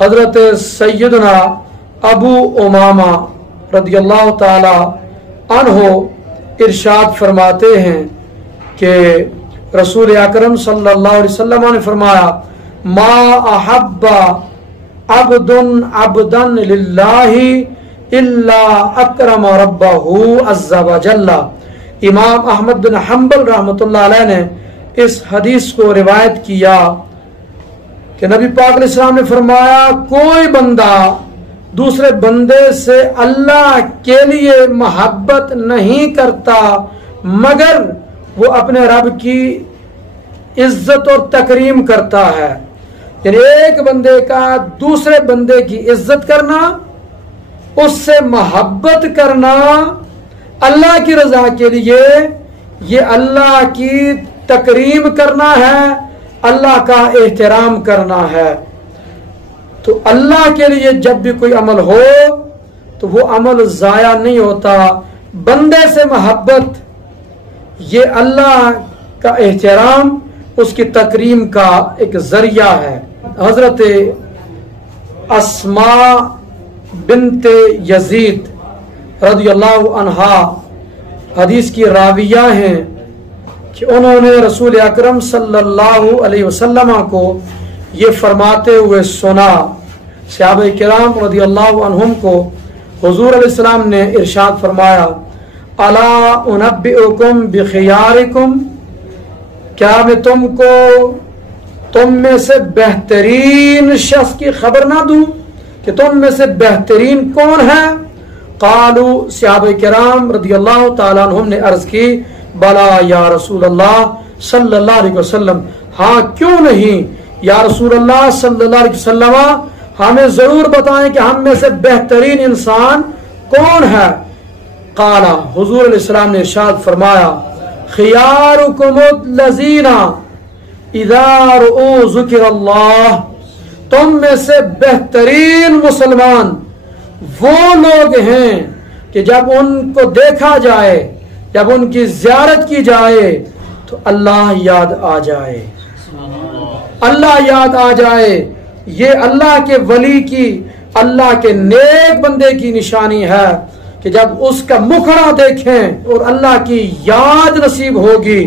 हजरत सैयदना Abu Umama रदियल्लाहु ताला अन्हो इरशाद फरमाते हैं कि रसूल अकरम सल्लल्लाहु अलैहि वसल्लम ने फरमाया, मा अहब्बा अब्दुन अब्दन लिल्लाहि इल्ला अकरम रब्बहु अज़्ज़ा व जल्ला। इमाम अहमद बिन हम्बल रहमतुल्लाह अलैह ने इस हदीस को रिवायत किया कि नबी पाक अलैहिस्सलाम ने फरमाया, कोई बंदा दूसरे बंदे से अल्लाह के लिए मोहब्बत नहीं करता मगर वो अपने रब की इज्जत और तकरीम करता है। यानी एक बंदे का दूसरे बंदे की इज्जत करना, उससे मोहब्बत करना अल्लाह की रजा के लिए, ये अल्लाह की तकरीम करना है, अल्लाह का एहतराम करना है। तो अल्लाह के लिए जब भी कोई अमल हो तो वो अमल ज़ाया नहीं होता। बंदे से मोहब्बत ये अल्लाह का एहतराम, उसकी तकरीम का एक जरिया है। हजरत अस्मा बिनते यजीद रदियल्लाहु अन्हा हदीस की राविया हैं कि उन्होंने रसूल अकरम सल्लल्लाहु अलैहि वसल्लम को ये फरमाते हुए सुना। सहाबा किराम रदियल्लाहु अन्हुम को हुजूर अलैहिस्सलाम ने इरशाद फरमाया, अला उनब्बिउकुम बिखियारिकुम, क्या मैं तुमको तुम में से बेहतरीन शख्स की खबर ना दूं कि तुम में से बेहतरीन कौन है। कालू, सहाबा किराम रदियल्लाहु ताला अन्हुम ने अर्ज की, बला या रसूल अल्लाह सल्लल्लाहु अलैहि वसल्लम, हाँ क्यों नहीं या रसूल अल्लाह सल्लल्लाहु अलैहि वसल्लम, हमें जरूर बताएं कि हम में से बेहतरीन इंसान कौन है। काला, हुजूर अलैहिस्सलाम ने इरशाद फरमाया, खियारुकुमुल लजीना इज़ा रुअू ज़िक्रल्लाह, तुम में से बेहतरीन मुसलमान वो लोग हैं कि जब उनको देखा जाए, जब उनकी ज़ियारत की जाए तो अल्लाह याद आ जाए, अल्लाह याद आ जाए। ये अल्लाह के वली की, अल्लाह के नेक बंदे की निशानी है कि जब उसका मुखड़ा देखें और अल्लाह की याद नसीब होगी,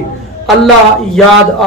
अल्लाह याद आ